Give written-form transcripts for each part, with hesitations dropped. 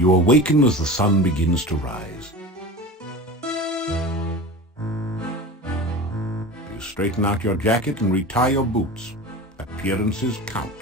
You awaken as the sun begins to rise. You straighten out your jacket and retie your boots. Appearances count.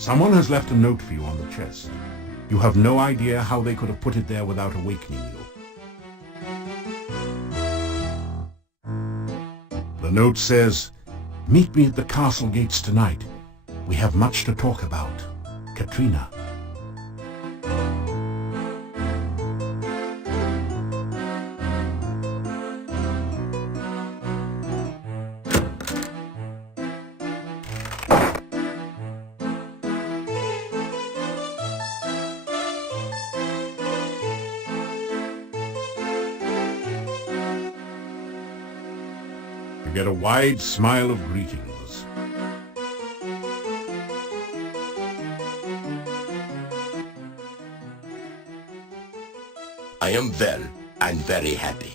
Someone has left a note for you on the chest. You have no idea how they could have put it there without awakening you. The note says, "Meet me at the castle gates tonight. We have much to talk about. Katrina." You get a wide smile of greetings. I am well and very happy.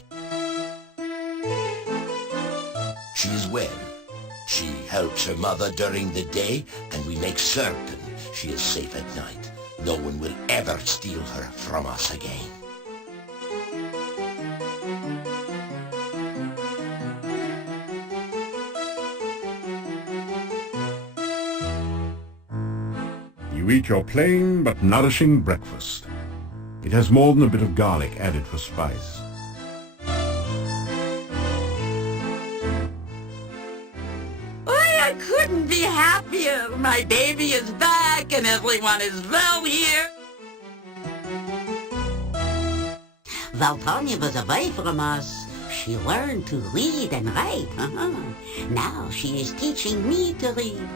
She is well. She helps her mother during the day, and we make certain she is safe at night. No one will ever steal her from us again. You eat your plain but nourishing breakfast. It has more than a bit of garlic added for spice. I couldn't be happier. My baby is back and everyone is well here. While Tanya was away from us, she learned to read and write. Now she is teaching me to read.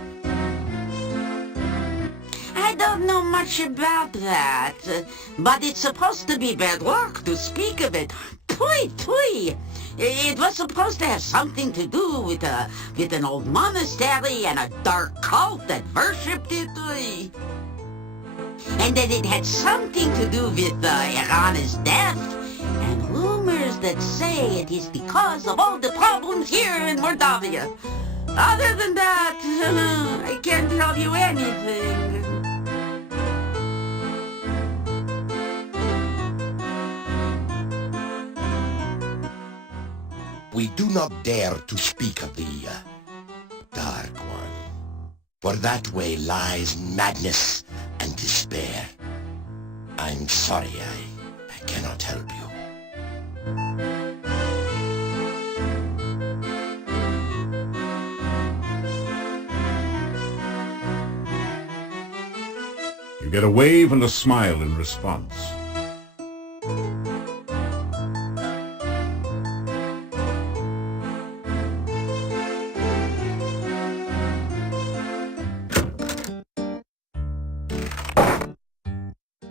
I don't know much about that, but it's supposed to be bad luck to speak of it. Pui, pui! It was supposed to have something to do with an old monastery and a dark cult that worshipped it. And that it had something to do with Irana's death, and rumors that say it is because of all the problems here in Moldavia. Other than that, I can't tell you anything. We do not dare to speak of the Dark One, for that way lies madness and despair. I'm sorry, I cannot help you. You get a wave and a smile in response.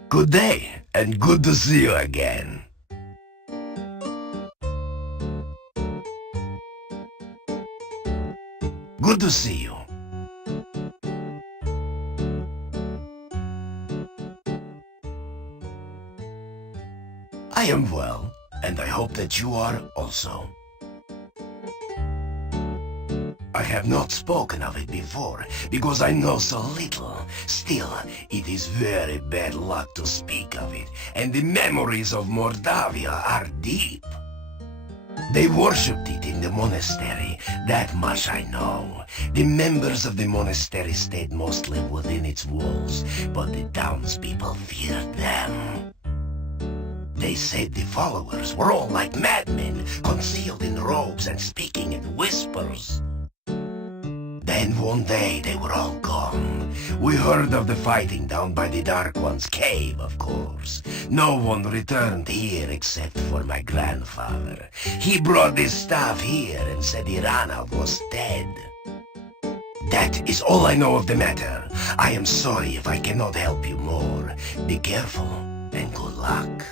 Good day, and good to see you again. Good to see you. I am well, and I hope that you are also. I have not spoken of it before, because I know so little. Still, it is very bad luck to speak of it, and the memories of Moldavia are deep. They worshipped it in the monastery, that much I know. The members of the monastery stayed mostly within its walls, but the townspeople feared them. They said the followers were all like madmen, concealed in robes and speaking in whispers. Then one day they were all gone. We heard of the fighting down by the Dark One's cave, of course. No one returned here except for my grandfather. He brought this staff here and said Irana was dead. That is all I know of the matter. I am sorry if I cannot help you more. Be careful and good luck.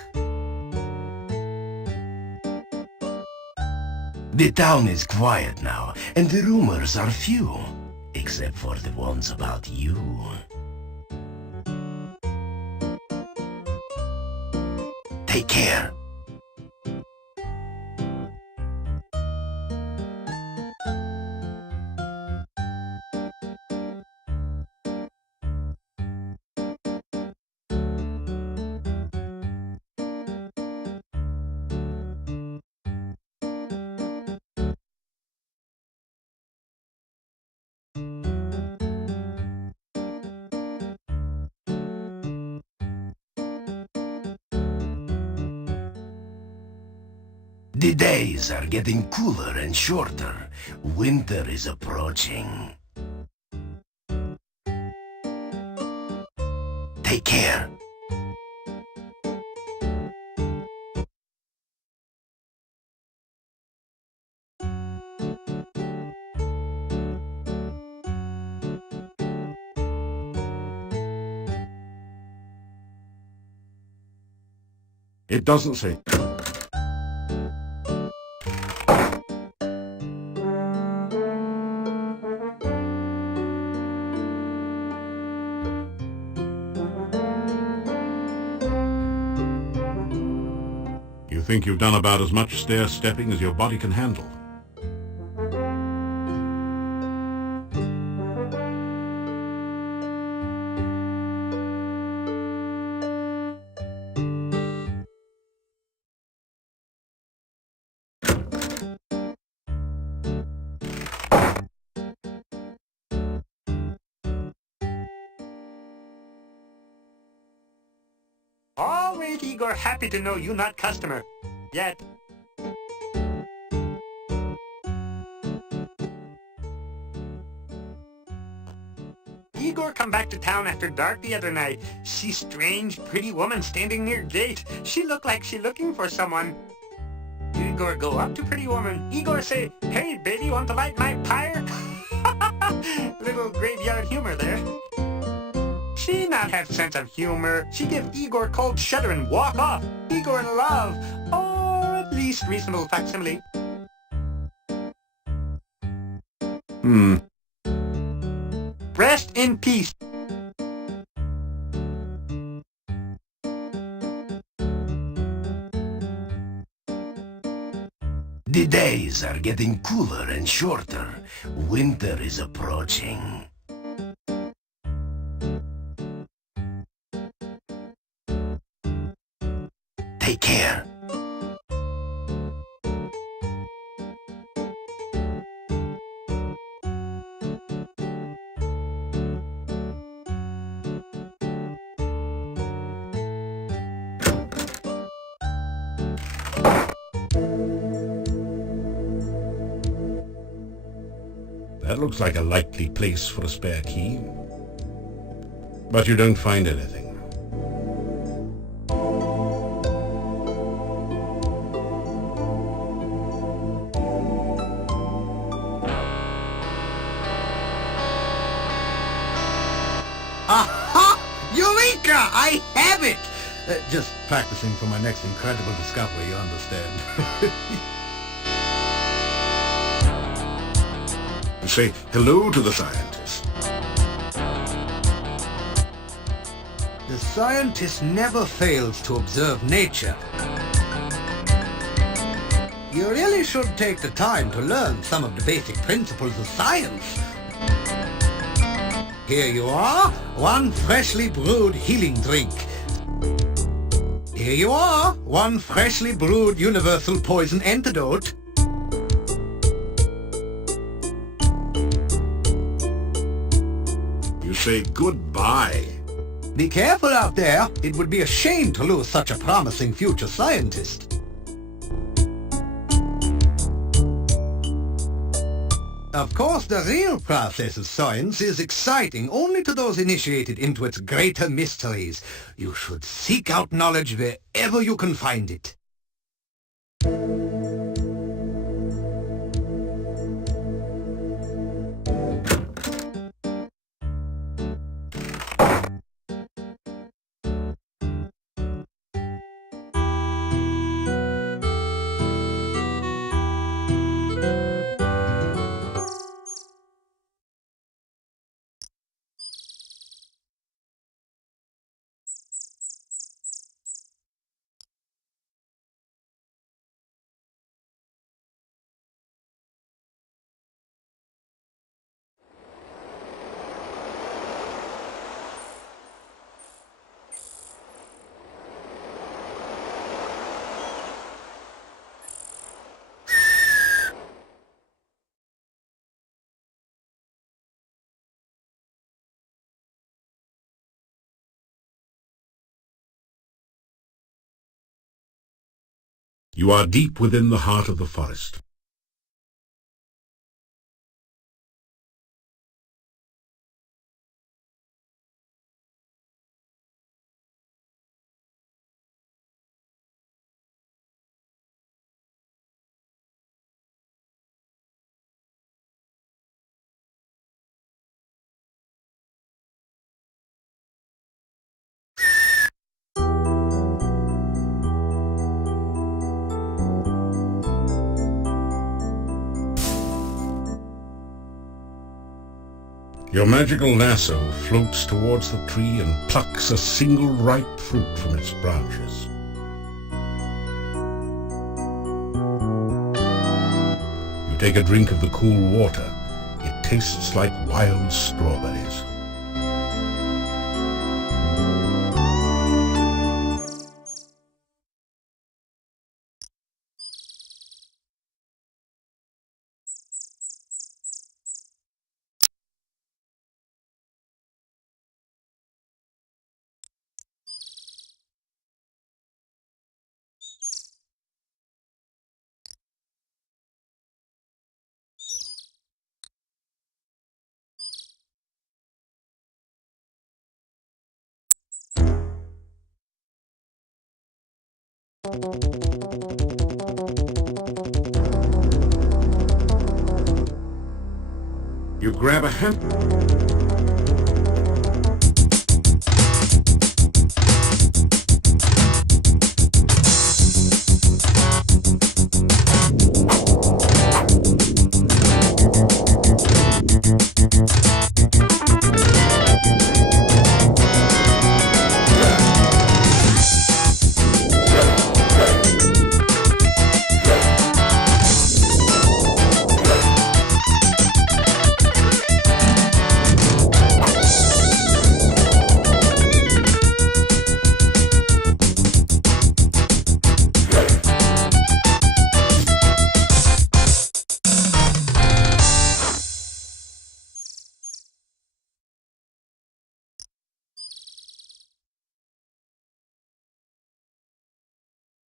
The town is quiet now, and the rumors are few, except for the ones about you. Take care. The days are getting cooler and shorter. Winter is approaching. Take care. It doesn't say. You think you've done about as much stair-stepping as your body can handle. All right, Igor, happy to know you not customer. Yet. Igor come back to town after dark the other night. See strange, pretty woman standing near gate. She look like she looking for someone. Igor go up to pretty woman. Igor say, "Hey, baby, want to light my pyre?" Little graveyard humor there. She not have sense of humor. She give Igor cold shudder and walk off. Igor in love. Or at least reasonable facsimile. Rest in peace. The days are getting cooler and shorter. Winter is approaching. Take care. That looks like a likely place for a spare key. But you don't find anything. Aha! Eureka! I have it! Just practicing for my next incredible discovery, you understand. Say hello to the scientist. The scientist never fails to observe nature. You really should take the time to learn some of the basic principles of science. Here you are, one freshly brewed healing drink. Here you are, one freshly brewed universal poison antidote. You say goodbye. Be careful out there. It would be a shame to lose such a promising future scientist. Of course, the real process of science is exciting only to those initiated into its greater mysteries. You should seek out knowledge wherever you can find it. You are deep within the heart of the forest. Your magical lasso floats towards the tree and plucks a single ripe fruit from its branches. You take a drink of the cool water. It tastes like wild strawberries. You grab a hand.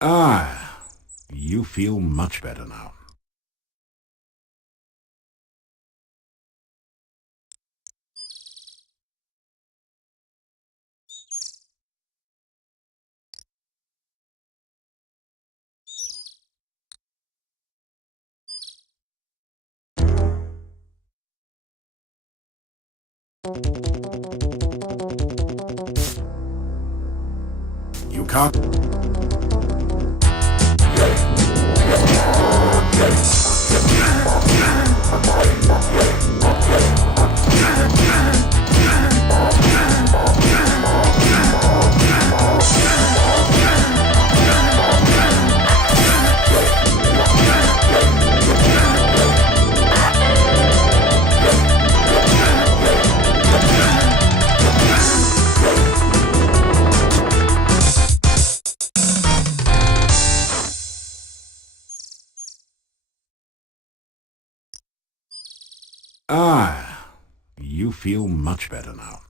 Ah, you feel much better now. You can't. Ah, you feel much better now.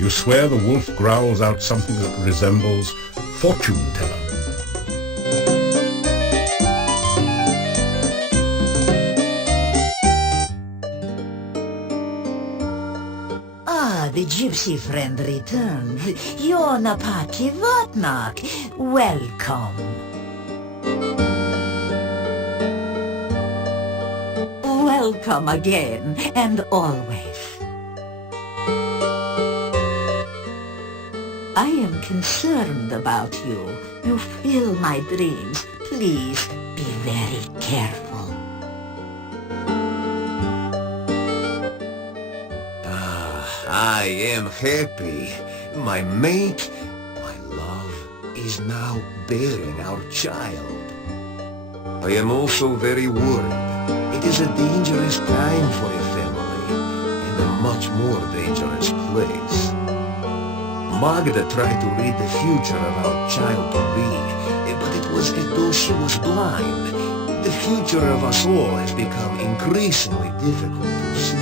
You swear the wolf growls out something that resembles fortune teller. Ah, the gypsy friend returns. Yona Paki Vatnak. Welcome. Welcome again, and always. I am concerned about you. You fill my dreams. Please be very careful. I am happy. My mate, my love, is now bearing our child. I am also very worried. It is a dangerous time for a family, and a much more dangerous place. Magda tried to read the future of our child to be, but it was as though she was blind. The future of us all has become increasingly difficult to see.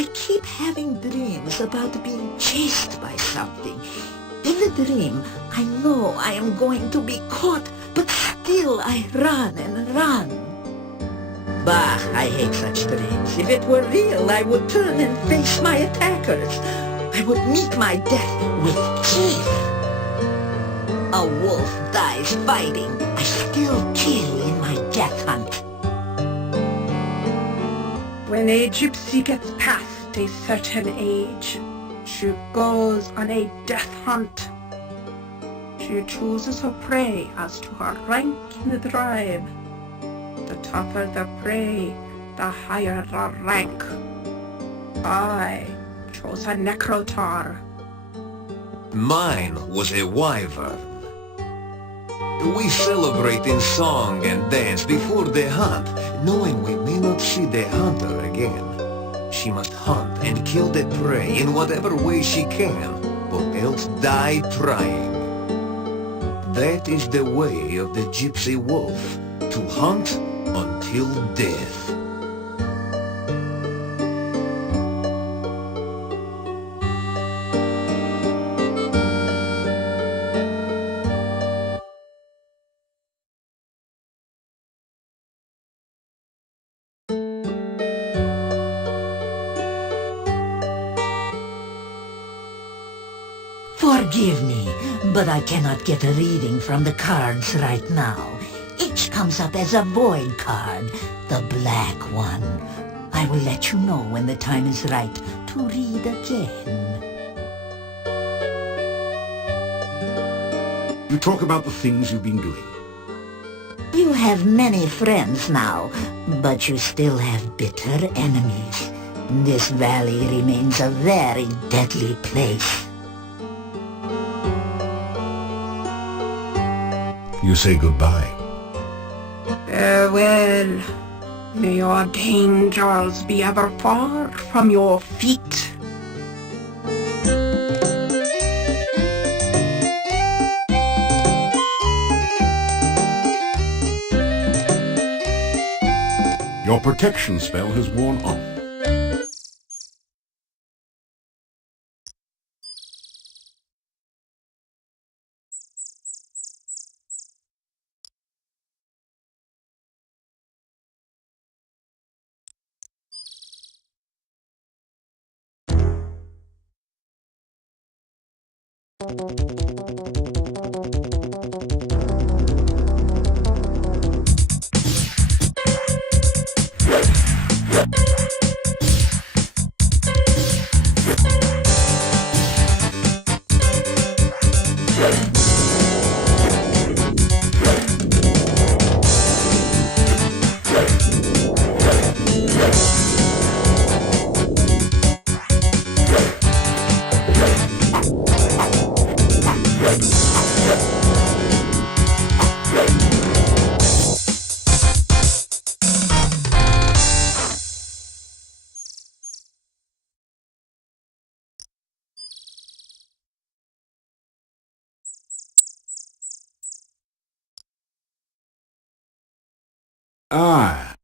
I keep having dreams about being chased by something. In the dream, I know I am going to be caught, but still I run and run. Bah, I hate such dreams. If it were real, I would turn and face my attackers. I would meet my death with teeth. A wolf dies fighting. I still kill in my death hunt. When a gypsy gets past a certain age, she goes on a death hunt. She chooses her prey as to her rank in the tribe. The tougher the prey, the higher the rank. I chose a necrotar. Mine was a wyvern. We celebrate in song and dance before the hunt, knowing we may not see the hunter again. She must hunt and kill the prey in whatever way she can, or else die trying. That is the way of the gypsy wolf, to hunt until death. Forgive me, but I cannot get a reading from the cards right now. Each comes up as a void card, the black one. I will let you know when the time is right to read again. You talk about the things you've been doing. You have many friends now, but you still have bitter enemies. This valley remains a very deadly place. You say goodbye. Farewell. May your dangers be ever far from your feet. Your protection spell has worn off. Ah.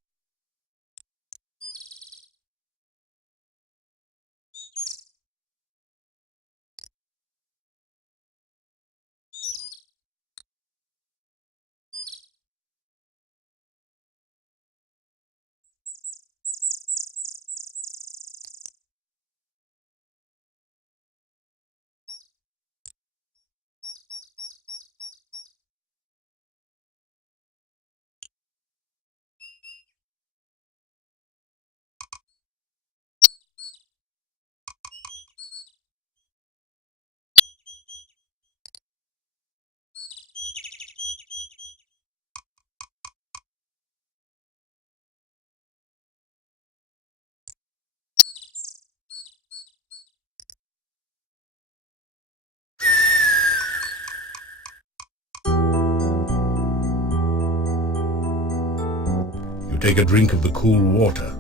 take a drink of the cool water.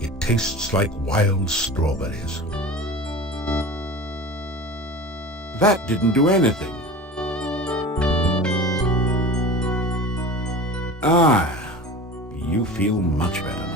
It tastes like wild strawberries. That didn't do anything. Ah, you feel much better now.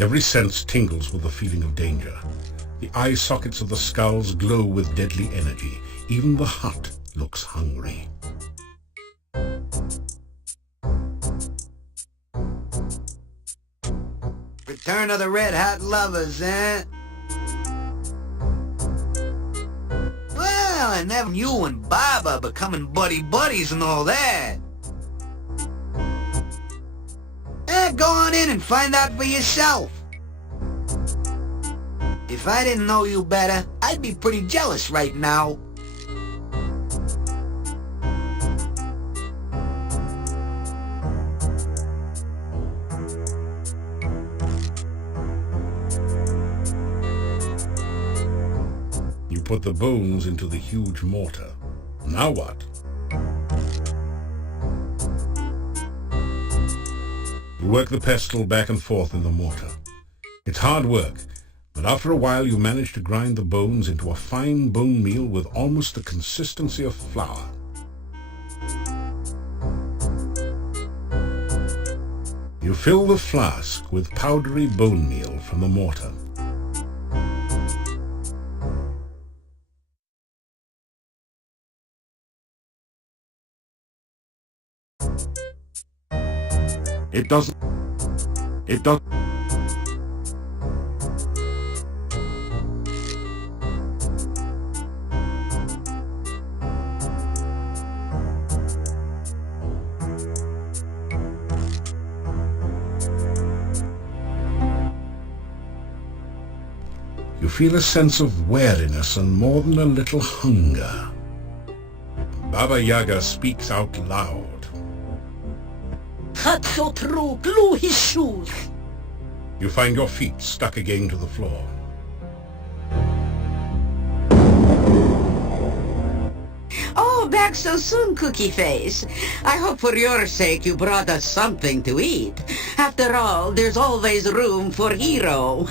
Every sense tingles with the feeling of danger. The eye sockets of the skulls glow with deadly energy. Even the hut looks hungry. Return of the Red Hot Lovers, eh? Well, and then you and Baba becoming buddy-buddies and all that. Go on in and find out for yourself. If I didn't know you better, I'd be pretty jealous right now. You put the bones into the huge mortar. Now what? You work the pestle back and forth in the mortar. It's hard work, but after a while you manage to grind the bones into a fine bone meal with almost the consistency of flour. You fill the flask with powdery bone meal from the mortar. It doesn't... You feel a sense of weariness and more than a little hunger. Baba Yaga speaks out loud. Ch.12, glue his shoes. You find your feet stuck again to the floor. Oh, back so soon, Cookie Face. I hope for your sake you brought us something to eat. After all, there's always room for Hero.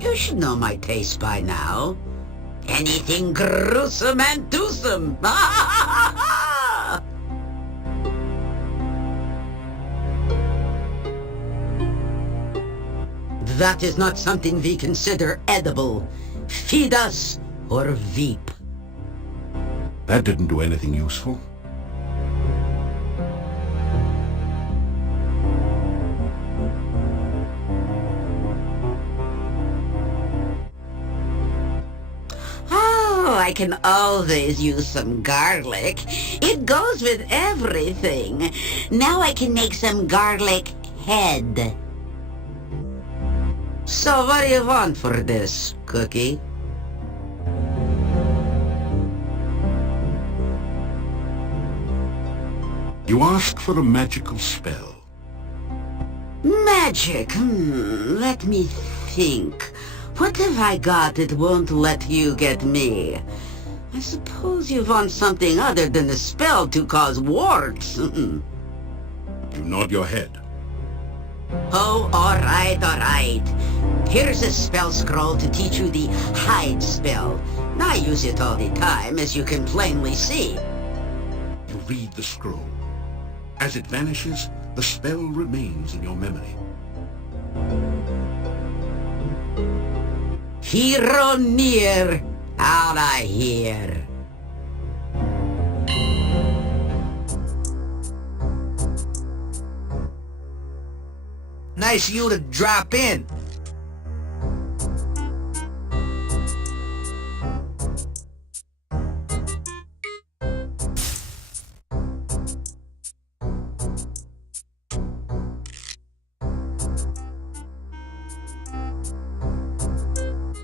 You should know my taste by now. Anything gruesome and twosome. That is not something we consider edible. Feed us or weep. That didn't do anything useful. I can always use some garlic. It goes with everything. Now I can make some garlic head. So what do you want for this, Cookie? You ask for a magical spell. Magic? Let me think. What have I got that won't let you get me? I suppose you want something other than the spell to cause warts. You nod your head. Oh, all right. Here's a spell scroll to teach you the hide spell. I use it all the time, as you can plainly see. You read the scroll. As it vanishes, the spell remains in your memory. Hero near, out I hear. Nice of you to drop in.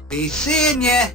Be seeing ya.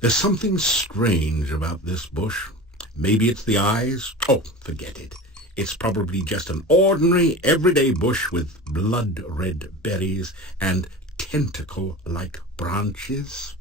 There's something strange about this bush. Maybe it's the eyes. Oh, forget it. It's probably just an ordinary, everyday bush with blood-red berries and tentacle-like branches.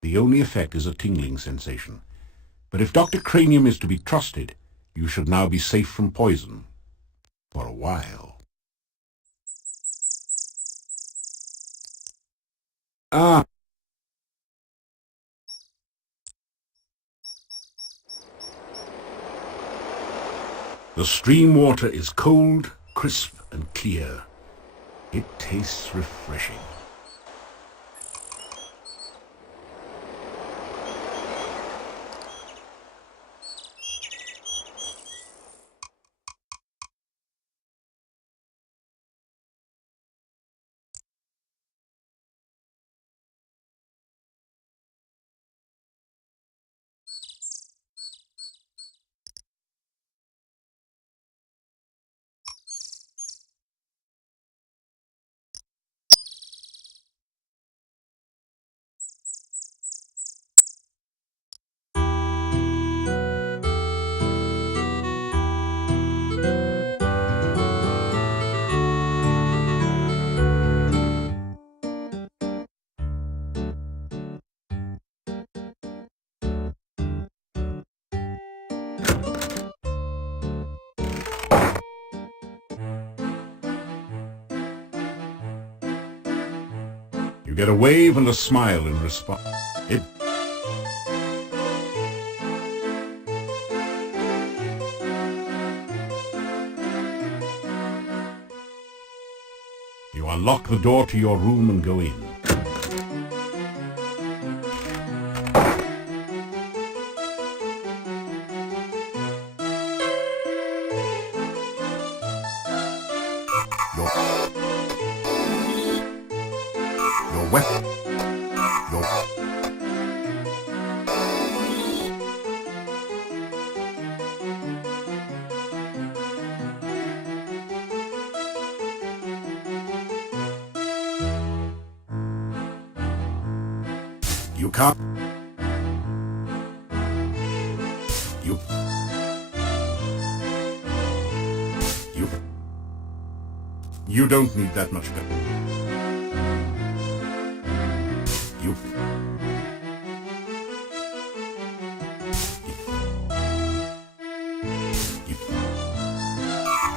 The only effect is a tingling sensation. But if Dr. Cranium is to be trusted, you should now be safe from poison. For a while. Ah. The stream water is cold, crisp, and clear. It tastes refreshing. get a wave and a smile in response. You unlock the door to your room and go in. Your weapon. You can't. You don't need that much better.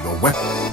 Your weapon.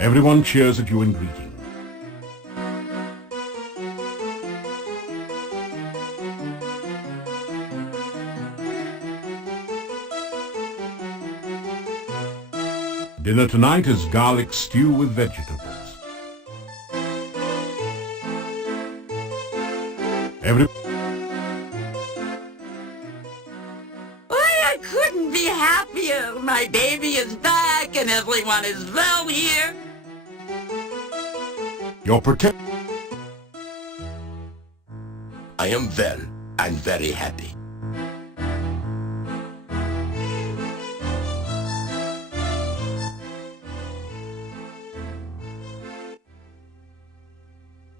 Everyone cheers at you in greeting. Dinner tonight is garlic stew with vegetables. I couldn't be happier. My baby is back and everyone is well here. You're protected. I am well and very happy.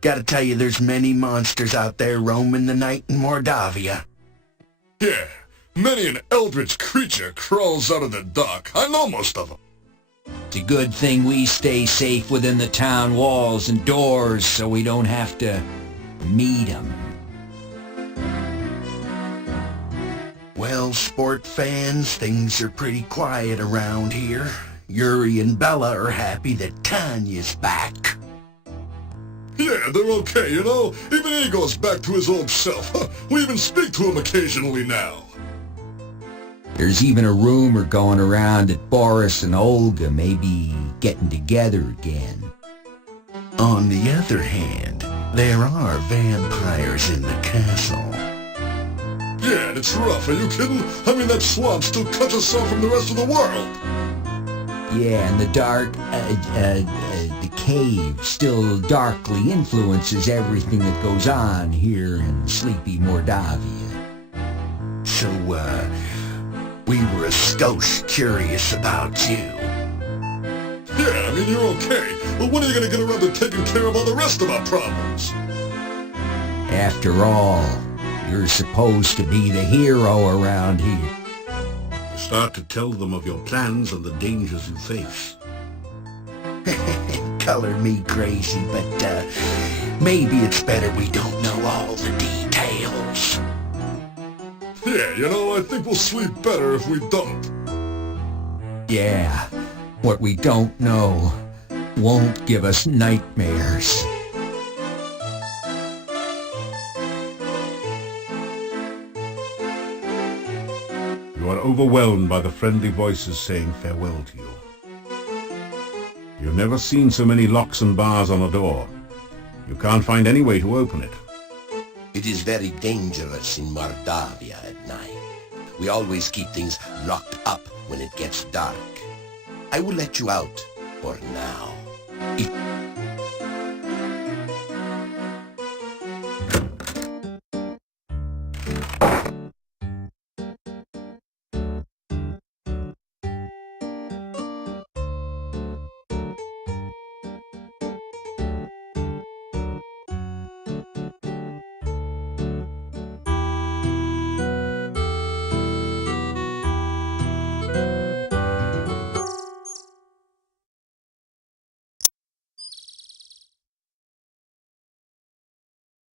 Gotta tell you, there's many monsters out there roaming the night in Mordavia. Yeah, many an eldritch creature crawls out of the dark. I know most of them. It's a good thing we stay safe within the town walls and doors so we don't have to meet them. Well, sport fans, things are pretty quiet around here. Yuri and Bella are happy that Tanya's back. Yeah, they're okay, you know? Even he goes back to his old self. We even speak to him occasionally now. There's even a rumor going around that Boris and Olga may be getting together again. On the other hand, there are vampires in the castle. Yeah, and it's rough, are you kidding? I mean, that swamp still cuts us off from the rest of the world. Yeah, and the cave still darkly influences everything that goes on here in sleepy Mordavia. So, we were a skosh curious about you. Yeah, I mean, you're okay, but when are you gonna get around to taking care of all the rest of our problems? After all, you're supposed to be the hero around here. Start to tell them of your plans and the dangers you face. Color me crazy, but maybe it's better we don't know all the details. Yeah, you know, I think we'll sleep better if we don't. Yeah, what we don't know won't give us nightmares. You are overwhelmed by the friendly voices saying farewell to you. You've never seen so many locks and bars on a door. You can't find any way to open it. It is very dangerous in Mordavia at night. We always keep things locked up when it gets dark. I will let you out for now.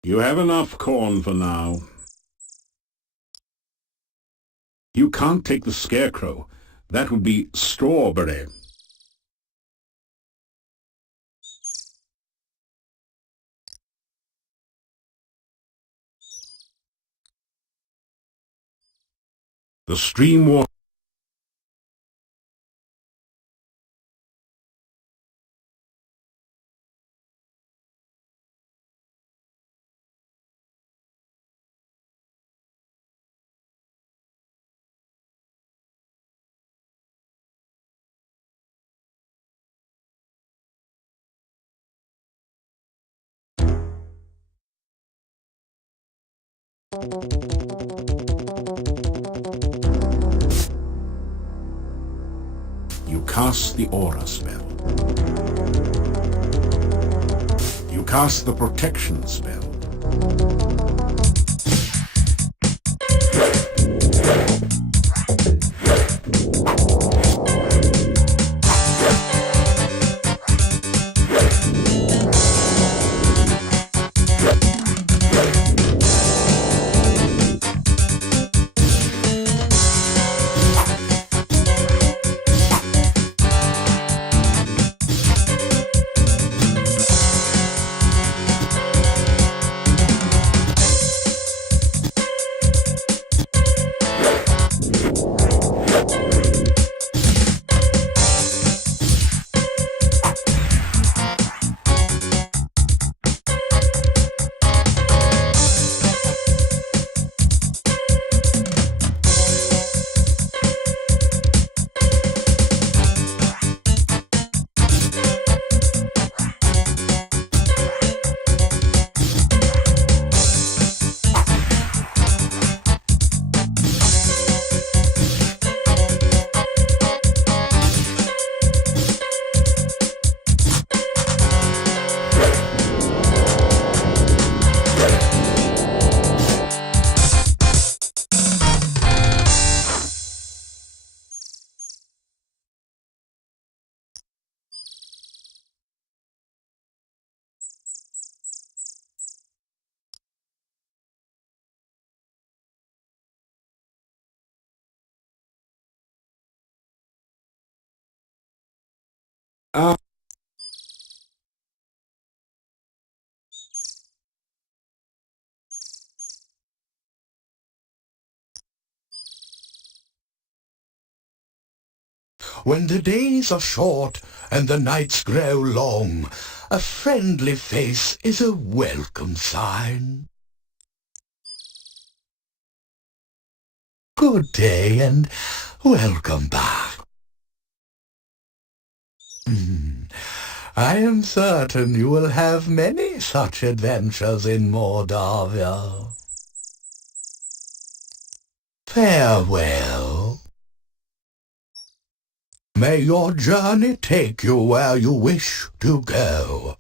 You have enough corn for now. You can't take the scarecrow. That would be strawberry. The stream water. You cast the aura spell. You cast the protection spell. When the days are short and the nights grow long, a friendly face is a welcome sign. Good day and welcome back. I am certain you will have many such adventures in Mordavia. Farewell. May your journey take you where you wish to go.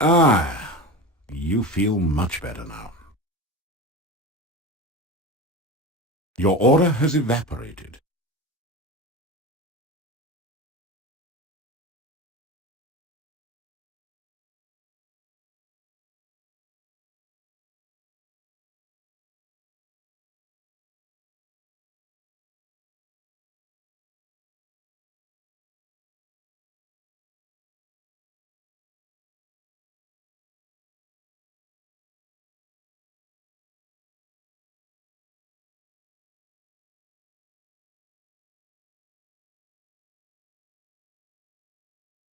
Ah, you feel much better now. Your aura has evaporated.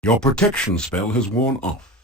Your protection spell has worn off.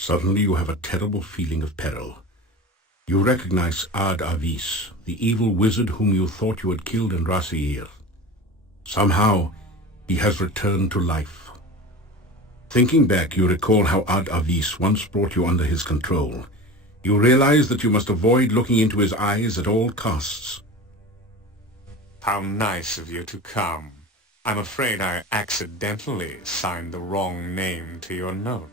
Suddenly you have a terrible feeling of peril. You recognize Avis, the evil wizard whom you thought you had killed in Rhys-davies. Somehow, he has returned to life. Thinking back, you recall how Avis once brought you under his control. You realize that you must avoid looking into his eyes at all costs. How nice of you to come. I'm afraid I accidentally signed the wrong name to your note.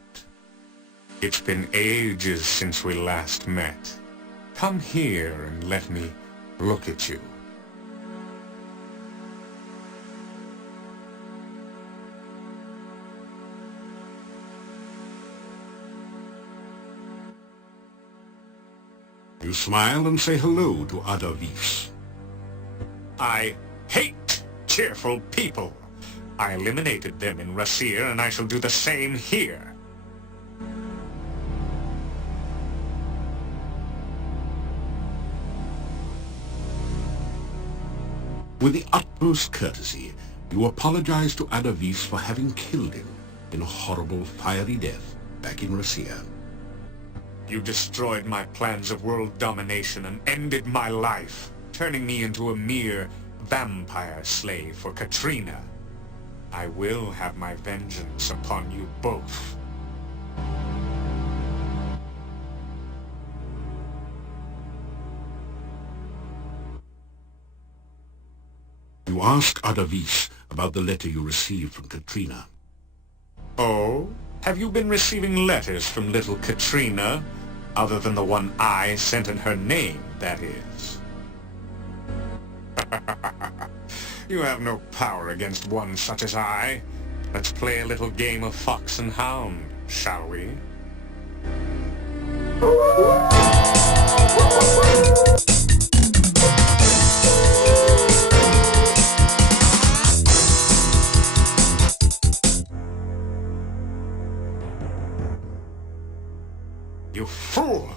It's been ages since we last met. Come here and let me look at you. You smile and say hello to Avis. I hate cheerful people. I eliminated them in Rhys-davies, and I shall do the same here. With the utmost courtesy, you apologize to Avis for having killed him in a horrible fiery death back in Rhys-davies. You destroyed my plans of world domination and ended my life, turning me into a mere vampire slave for Katrina. I will have my vengeance upon you both. You ask Avis about the letter you received from Katrina. Oh? Have you been receiving letters from little Katrina? Other than the one I sent in her name, that is. You have no power against one such as I. Let's play a little game of fox and hound, shall we? You fool!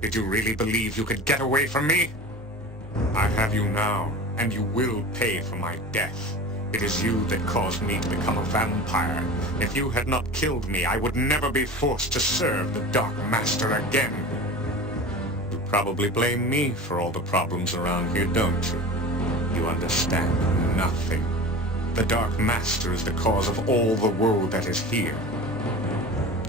Did you really believe you could get away from me? I have you now, and you will pay for my death. It is you that caused me to become a vampire. If you had not killed me, I would never be forced to serve the Dark Master again. You probably blame me for all the problems around here, don't you? You understand nothing. The Dark Master is the cause of all the woe that is here.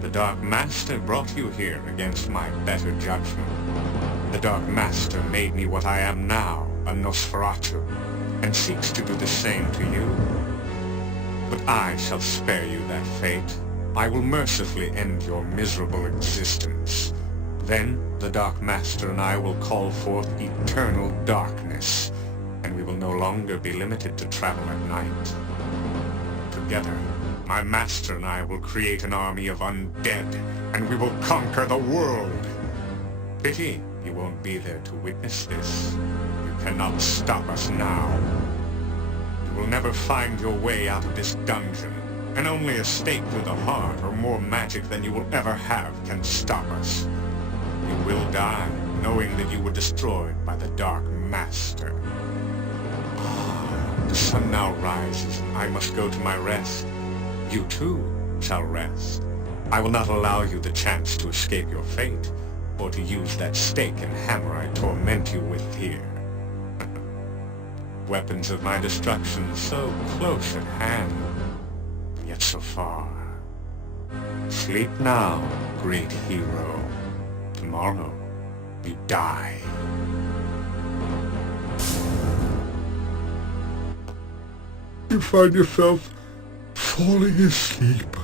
The Dark Master brought you here against my better judgment. The Dark Master made me what I am now, a Nosferatu, and seeks to do the same to you. But I shall spare you that fate. I will mercifully end your miserable existence. Then the Dark Master and I will call forth eternal darkness, and we will no longer be limited to travel at night. Together, my master and I will create an army of undead, and we will conquer the world. Pity you won't be there to witness this. You cannot stop us now. You will never find your way out of this dungeon. And only a stake through the heart, or more magic than you will ever have, can stop us. You will die, knowing that you were destroyed by the Dark Master. The sun now rises, and I must go to my rest. You too shall rest. I will not allow you the chance to escape your fate, or to use that stake and hammer I torment you with here. Weapons of my destruction so close at hand, yet so far. Sleep now, great hero. Tomorrow, you die. You find yourself falling asleep.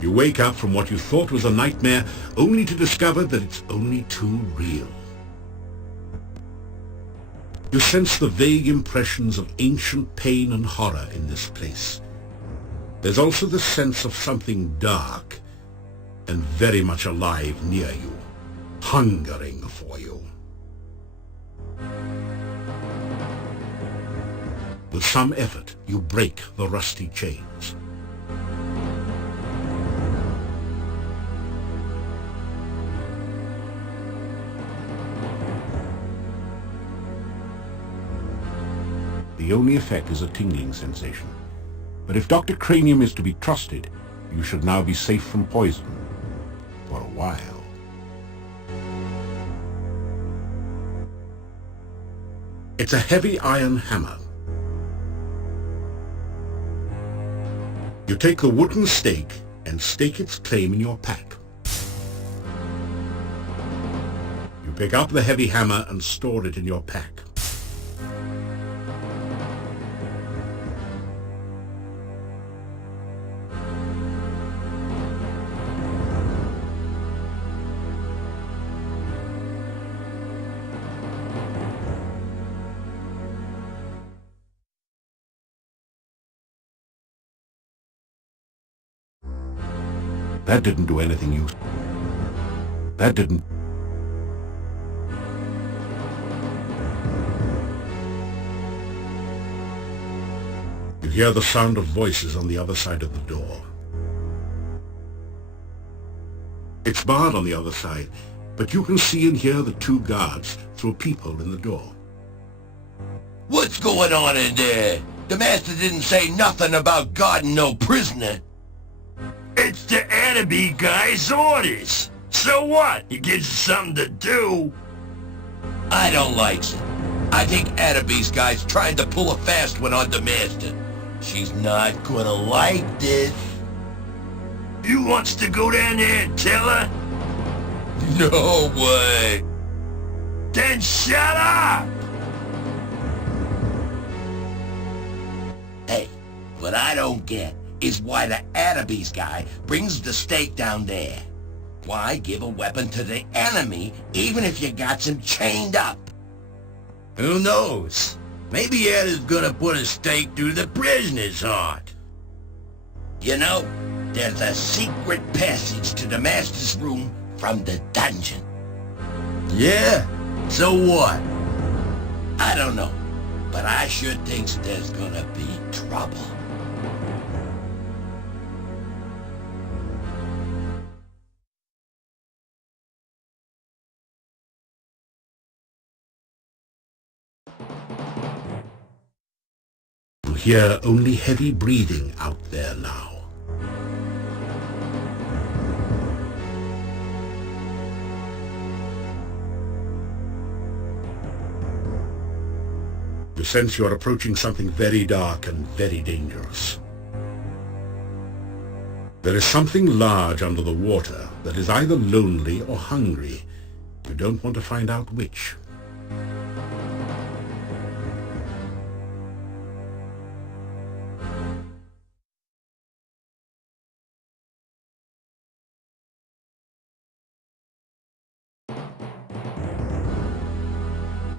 You wake up from what you thought was a nightmare, only to discover that it's only too real. You sense the vague impressions of ancient pain and horror in this place. There's also the sense of something dark and very much alive near you, hungering for you. With some effort, you break the rusty chains. The only effect is a tingling sensation. But if Dr. Cranium is to be trusted, you should now be safe from poison. For a while. It's a heavy iron hammer. You take the wooden stake and stake its claim in your pack. You pick up the heavy hammer and store it in your pack. That didn't do anything useful. That didn't... You hear the sound of voices on the other side of the door. It's barred on the other side, but you can see and hear the two guards through a peephole in the door. What's going on in there? The master didn't say nothing about guarding no prisoner. It's the Avis guy's orders. So what? He gives us something to do. I don't like it. I think Avis guy's trying to pull a fast one on the master. She's not gonna like this. You wants to go down there and tell her? No way. Then shut up! Hey, what I don't get is why the Avis guy brings the stake down there. Why give a weapon to the enemy even if you got him chained up? Who knows? Maybe Ed is gonna put a stake through the prisoner's heart. You know, there's a secret passage to the master's room from the dungeon. Yeah? So what? I don't know, but I sure think there's gonna be trouble. You hear only heavy breathing out there now. You sense you are approaching something very dark and very dangerous. There is something large under the water that is either lonely or hungry. You don't want to find out which.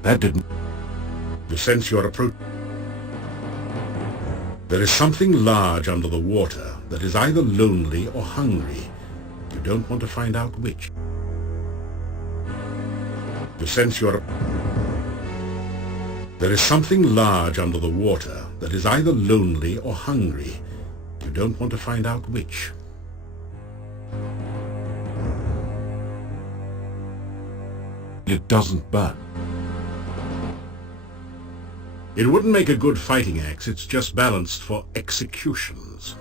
That didn't... You sense your approach. There is something large under the water that is either lonely or hungry. You don't want to find out which. You sense There is something large under the water that is either lonely or hungry. You don't want to find out which. It doesn't burn. It wouldn't make a good fighting axe, it's just balanced for executions.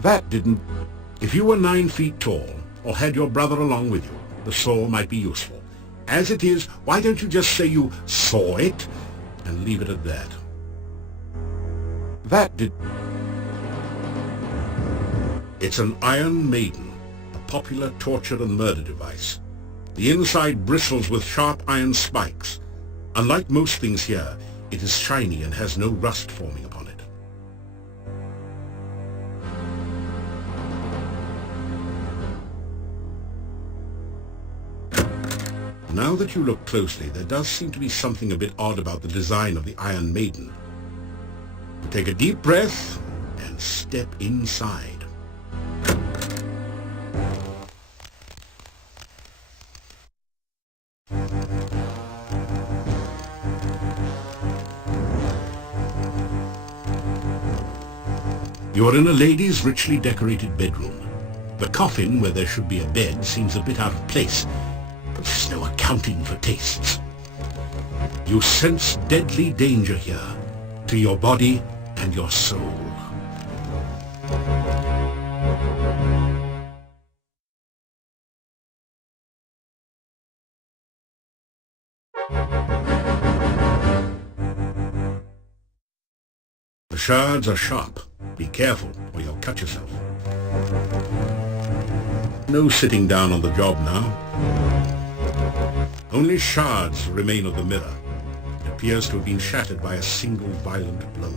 That didn't... If you were 9 feet tall, or had your brother along with you, the saw might be useful. As it is, why don't you just say you saw it, and leave it at that? That did... It's an Iron Maiden, a popular torture and murder device. The inside bristles with sharp iron spikes. Unlike most things here, it is shiny and has no rust forming upon it. Now that you look closely, there does seem to be something a bit odd about the design of the Iron Maiden. Take a deep breath and step inside. You are in a lady's richly decorated bedroom. The coffin, where there should be a bed, seems a bit out of place, but there's no accounting for tastes. You sense deadly danger here, to your body and your soul. The shards are sharp. Be careful, or you'll cut yourself. No sitting down on the job now. Only shards remain of the mirror. It appears to have been shattered by a single violent blow.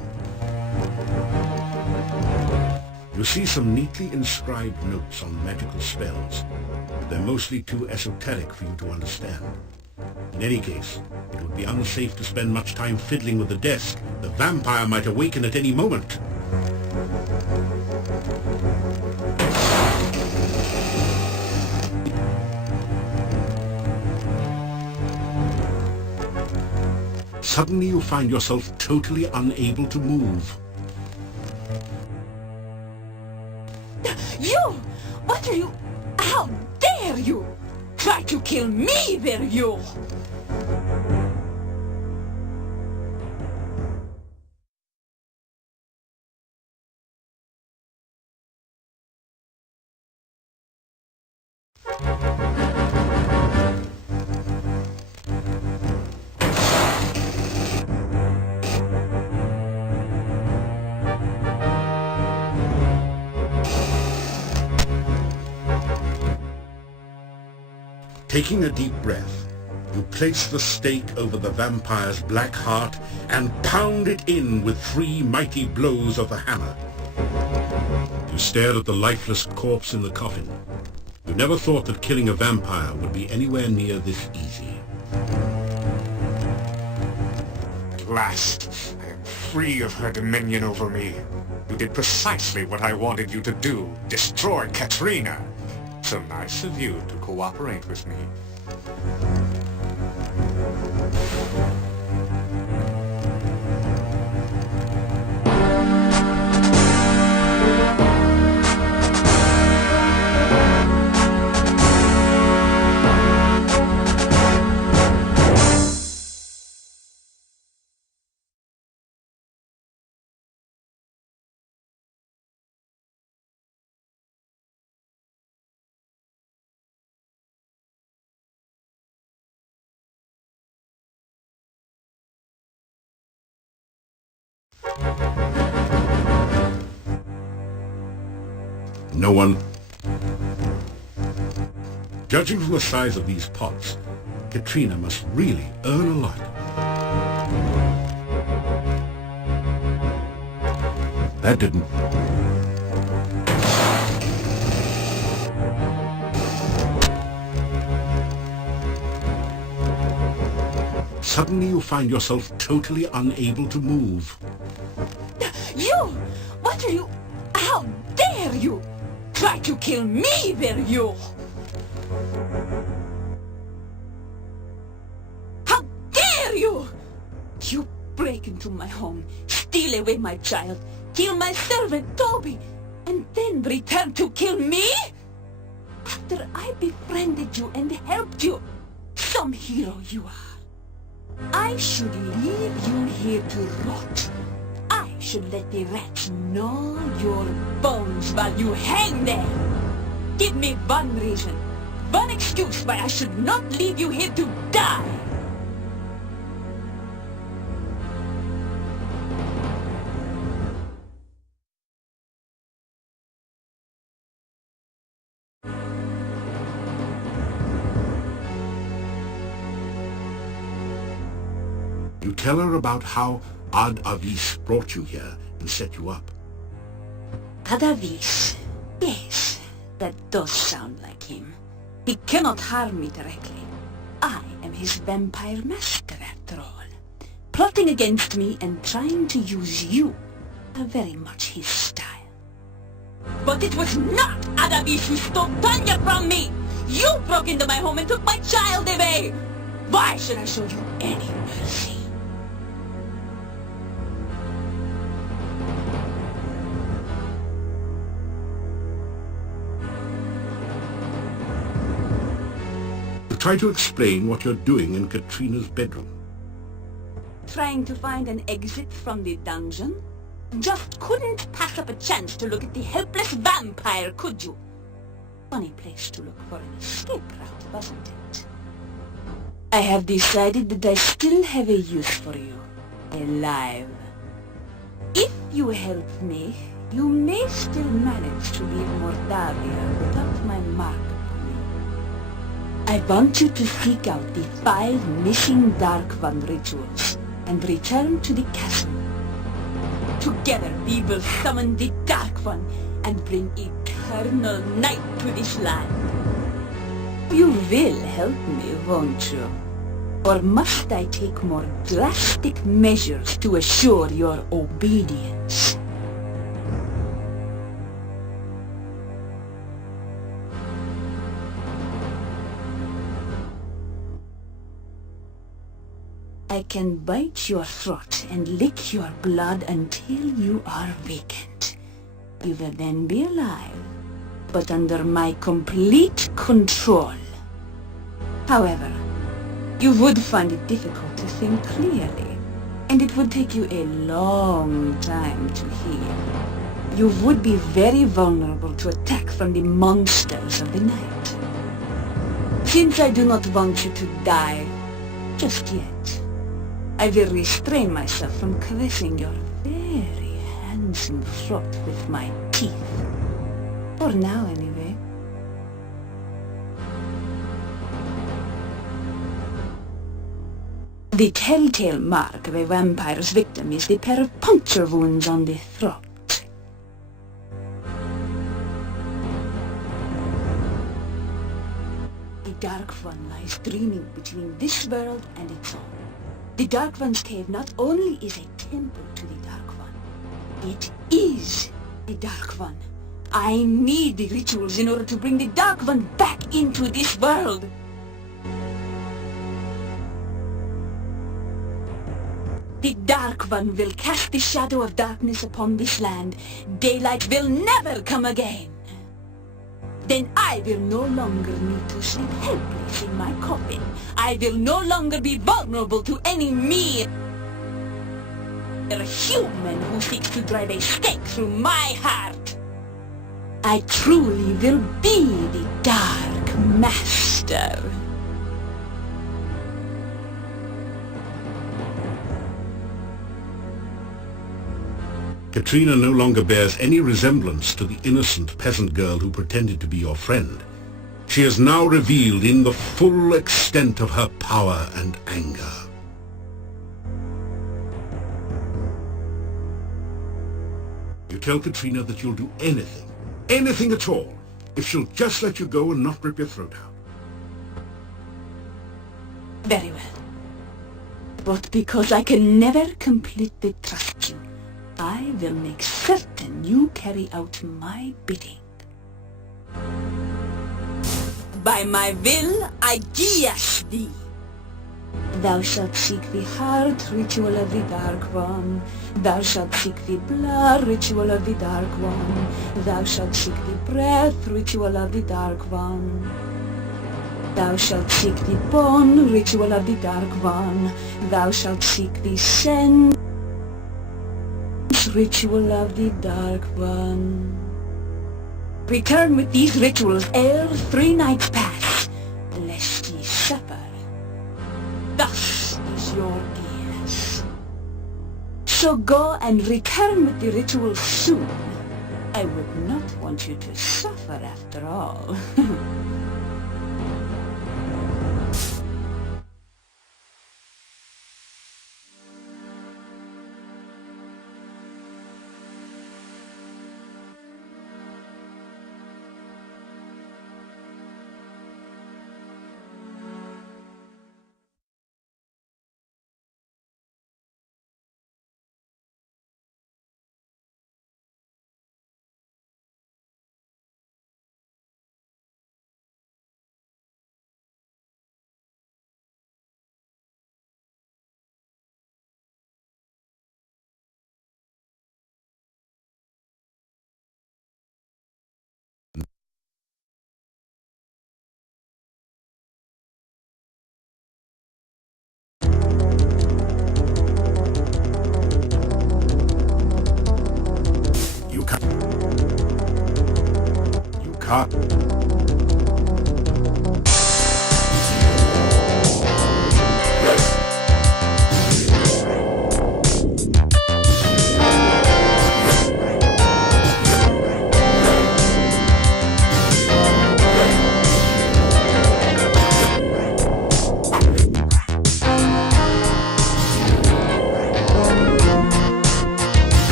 You see some neatly inscribed notes on magical spells, but they're mostly too esoteric for you to understand. In any case, it would be unsafe to spend much time fiddling with the desk. The vampire might awaken at any moment. Suddenly you find yourself totally unable to move. You! What are you... How dare you! Try to kill me, will you? Taking a deep breath, you place the stake over the vampire's black heart and pound it in with 3 mighty blows of the hammer. You stare at the lifeless corpse in the coffin. You never thought that killing a vampire would be anywhere near this easy. At last, I am free of her dominion over me. You did precisely what I wanted you to do, destroy Katrina. So nice of you to cooperate with me. No one... Judging from the size of these pots, Katrina must really earn a lot. That didn't... Suddenly you find yourself totally unable to move. You! What You... How dare you! Try to kill me, will you? How dare you! You break into my home, steal away my child, kill my servant Toby, and then return to kill me? After I befriended you and helped you, some hero you are. I should leave you here to rot. I should let the rats gnaw your bones while you hang there. Give me one reason, one excuse why I should not leave you here to die. You tell her about how Avis brought you here and set you up. Avis. Yes, that does sound like him. He cannot harm me directly. I am his vampire master after all. Plotting against me and trying to use you are very much his style. But it was not Avis who stole Tanya from me! You broke into my home and took my child away! Why should I show you any mercy? Try to explain what you're doing in Katrina's bedroom. Trying to find an exit from the dungeon? Just couldn't pass up a chance to look at the helpless vampire, could you? Funny place to look for an escape route, wasn't it? I have decided that I still have a use for you. Alive. If you help me, you may still manage to leave Mordavia without my mark. I want you to seek out the 5 missing Dark One rituals and return to the castle. Together we will summon the Dark One and bring eternal night to this land. You will help me, won't you? Or must I take more drastic measures to assure your obedience? I can bite your throat and lick your blood until you are weakened. You will then be alive, but under my complete control. However, you would find it difficult to think clearly, and it would take you a long time to heal. You would be very vulnerable to attack from the monsters of the night. Since I do not want you to die just yet, I will restrain myself from caressing your very handsome throat with my teeth. For now, anyway. The telltale mark of a vampire's victim is the pair of puncture wounds on the throat. The Dark One lies dreaming between this world and its own. The Dark One's cave not only is a temple to the Dark One, it is the Dark One. I need the rituals in order to bring the Dark One back into this world. The Dark One will cast the shadow of darkness upon this land. Daylight will never come again. Then I will no longer need to sleep helpless in my coffin. I will no longer be vulnerable to any mere human who seeks to drive a stake through my heart. I truly will be the Dark Master. Katrina no longer bears any resemblance to the innocent peasant girl who pretended to be your friend. She is now revealed in the full extent of her power and anger. You tell Katrina that you'll do anything at all, if she'll just let you go and not rip your throat out. Very well. But because I can never completely trust you, I will make certain you carry out my bidding. By my will, I guess thee. Thou shalt seek the heart ritual of the Dark One. Thou shalt seek the blood ritual of the Dark One. Thou shalt seek the breath ritual of the Dark One. Thou shalt seek the bone ritual of the Dark One. Thou shalt seek the sense ritual of the Dark One. Return with these rituals ere 3 nights pass, lest ye suffer. Thus is your guess. So go and return with the rituals soon. I would not want you to suffer after all. You can't.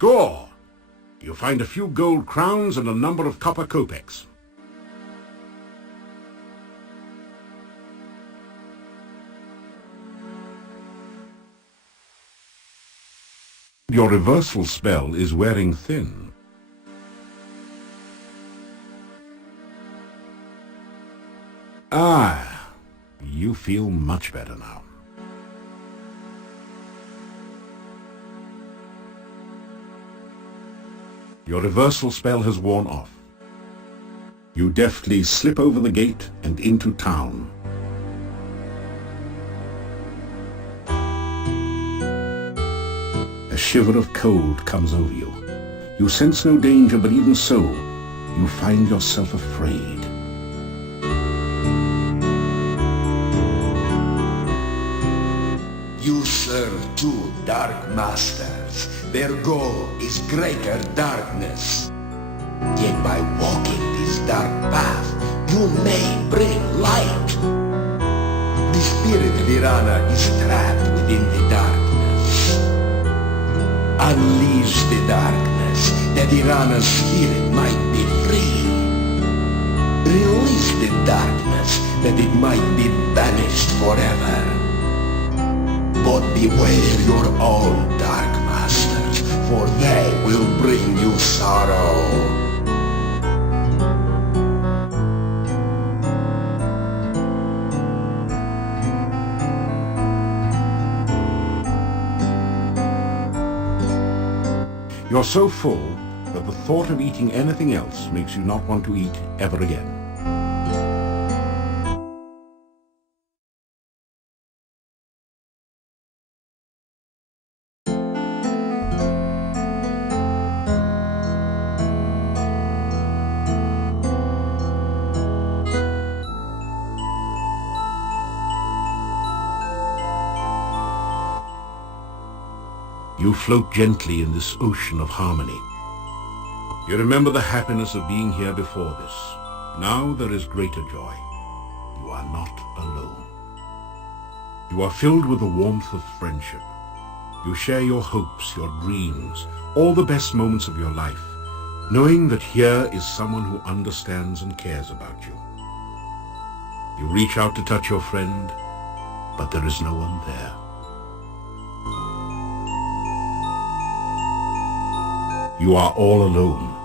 Score! You find a few gold crowns and a number of copper kopecks. Your reversal spell is wearing thin. Ah, you feel much better now. Your reversal spell has worn off. You deftly slip over the gate and into town. A shiver of cold comes over you. You sense no danger, but even so, you find yourself afraid. You serve 2 dark masters. Their goal is greater darkness. Yet by walking this dark path, you may bring light. The spirit of Irana is trapped within the darkness. Unleash the darkness, that Irana's spirit might be free. Release the darkness, that it might be banished forever. But beware your own dark masters, for they will bring you sorrow. You're so full that the thought of eating anything else makes you not want to eat ever again. You float gently in this ocean of harmony. You remember the happiness of being here before this. Now there is greater joy. You are not alone. You are filled with the warmth of friendship. You share your hopes, your dreams, all the best moments of your life, knowing that here is someone who understands and cares about you. You reach out to touch your friend, but there is no one there. You are all alone.